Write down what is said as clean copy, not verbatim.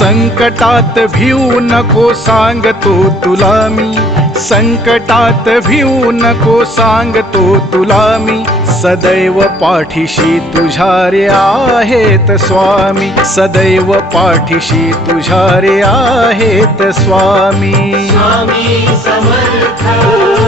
संकटात भिऊ नको सांगतो तुला मी, संकटात भिऊ नको सांगतो तुला मी, सदैव पाठीशी तुझ्या रे आहेत स्वामी, सदैव पाठीशी तुझ्या रे आहेत स्वामी. स्वामी समर्थ